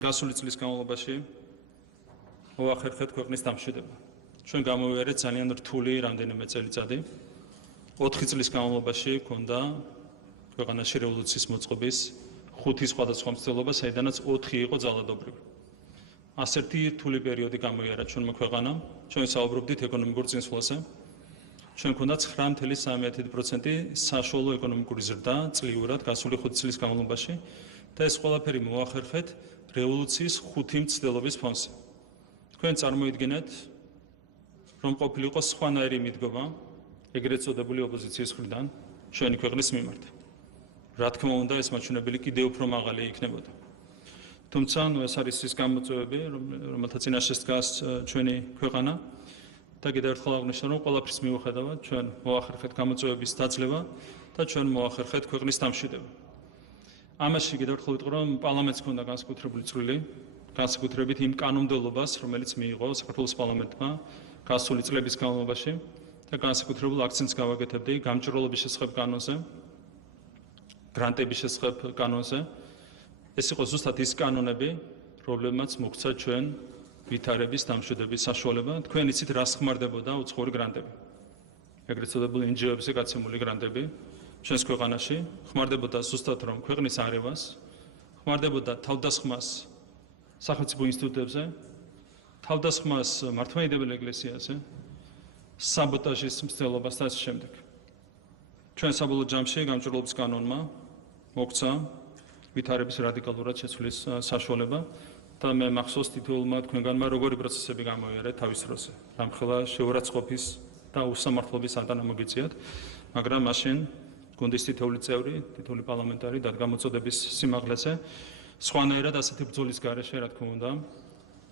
გასული წლის განმავლობაში მოახერხეთ ქვეყნის დამშვიდება. ჩვენ გამოვიარეთ ძალიან რთული რამდენიმე წელიწადი. 4 წლის განმავლობაში ჰქონდა ქვეყანაში რევოლუციის მოწყობის 5 სხვადასხვა მცდელობა, საიდანაც 4 იყო ძალადობრივი. ასეთი რთული პერიოდი გამოიარა ჩვენმა ქვეყანამ. ჩვენ საუბრობდით ეკონომიკურ წინსვლაზე. ჩვენ ჰქონდა 9.3% საშუალო ეკონომიკური ზრდა წლიურად გასული 5 წლის განმავლობაში და ეს ყველაფერი მოახერხეთ რევოლუციის 5 მცდელობის ფონზე. თქვენ წარმოიდგინეთ, რომ ყოფილიყო სხვანაირი მიდგომა ეგრეთ წოდებული ოპოზიციის მხრიდან ჩვენი ქვეყნის მიმართ. რა თქმა უნდა, ეს მაჩვენებელი კიდევ უფრო მაღალი იქნებოდა. თუმცა, ეს არის ის გამოწვევები, რომელთა წინაშე დგას ჩვენი ქვეყანა და კიდევ ერთხელ აღნიშნავ, რომ ყველაფრის მიუხედავად ჩვენ მოახერხეთ გამოწვევების დაძლევა და ჩვენ მოახერხეთ ქვეყნის დამშვიდება. ამაში კიდევ ერთხელ ვიტყვი, რომ პარლამენტს ჰქონდა განსაკუთრებული წვლილი, განსაკუთრებით იმ კანონმდებლობას, რომელიც მიიღო საქართველოს პარლამენტმა გასული წლების განმავლობაში და განსაკუთრებულ აქცენტს გავაკეთებდი გამჭვირვალობის შესახებ კანონზე, გრანტების შესახებ კანონზე. ეს იყო ზუსტად ის კანონები, რომლებმაც მოგცა ჩვენ ვითარების დამშვიდების საშუალება. თქვენ იცით, რას ხმარდებოდა უცხოური გრანტები. ეგრეთ წოდებული NGO-ებზე გაცემული გრანტები ჩვენს ქვეყანაში ხმარდებოდა ზუსტად რომ ქვეყნის არევას, ხმარდებოდა თავდასხმას სახელმწიფო ინსტიტუტებზე, თავდასხმას მართლმადიდებელ ეკლესიაზე, საბოტაჟის მცდელობას და ასე შემდეგ. ჩვენ საბოლოო ჯამში გამჭვირვალობის კანონმა მოგცა ვითარების რადიკალურად შეცვლის საშუალება და მე მახსოვს თითოეულმა თქვენგანმა როგორი პროცესები გამოიარეთ თავის დროზე. რამხელა შეურაცხყოფის და უსამართლობის ადანა მოგიწიათ, მაგრამ მაშინ გუნდის თითოეული წევრი, თითოეული პარლამენტარი დადგა მოწოდების სიმაღლეზე, სხვანაირად ასეთი ბრძოლის გარეშე, რა თქმა უნდა,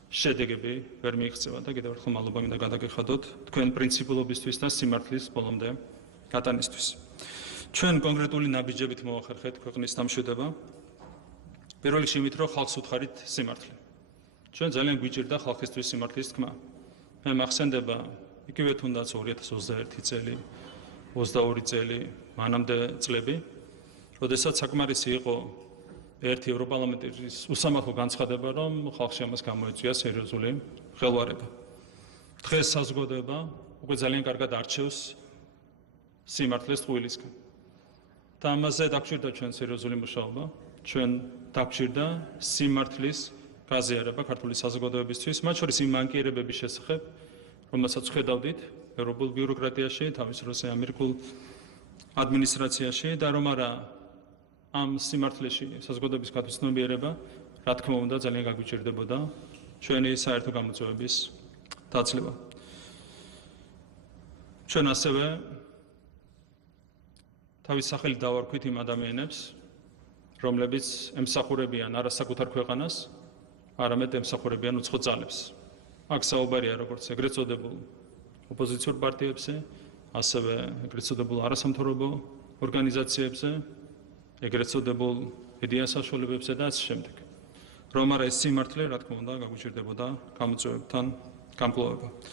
შედეგები ვერ მიიღწევა და კიდევ ერთხელ მადლობა მინდა გადაგეხადოთ თქვენ პრინციპულობისთვის და სიმართლის ბოლომდე გატანისთვის. ჩვენ კონკრეტული ნაბიჯებით მოახერხეთ ქვეყნის დამშვიდება. პირველ რიგში იმით, რომ ხალხს უთხარით სიმართლე. ჩვენ ძალიან გვიჭირდა ხალხისთვის სიმართლის თქმა. მე მახსენდება იგივე თუნდაც 2021 წელი, 22 წელი, მანამდე წლები, როდესაც საკმარისი იყო ერთი ევროპარლამენტის უსამართლო განცხადება, რომ ხალხში ამას გამოეწვია სერიოზული ხელვარება. დღეს საზოგადოება უკვე ძალიან კარგად არჩევს სიმართლეს ტყუილისგან. და ამაზე დაგჭირდა ჩვენ სერიოზული მუშაობა, ჩვენ დაგჭირდა სიმართლის გაზიარება ქართული საზოგადოებისთვის, მათ შორის იმ მანკიერებების შესახებ, რომელსაც ხედავდით ევროპულ ბიუროკრატიაში, თავის დროს ამერიკულ ადმინისტრაციაში და რომ არა ამ სიმართლეში საზოგადოების გათვალისწინებიერება, რა თქმა უნდა, ძალიან გაგვიჭირდებოდა ჩვენი საერთო გამოწვევების დაცლება. ჩვენ ასევე თავის სახელი დავარქვით იმ ადამიანებს, რომლებიც ემსახურებიან არა საკუთარ ქვეყანას, არამედ ემსახურებიან უცხო ძალებს. აქ საუბარია როგორც ეგრეთ წოდებულ ოპოზიციურ პარტიებზე, ასევე ეგრეთ წოდებულ არასამთავრობო ორგანიზაციებზე, ეგრეთ წოდებულ მედია საშუალებებზე და ასე შემდეგ. რომ არა ეს სიმართლე, რა თქმა უნდა, გაგვიჭირდებოდა გამოწვევებთან გამკლავება.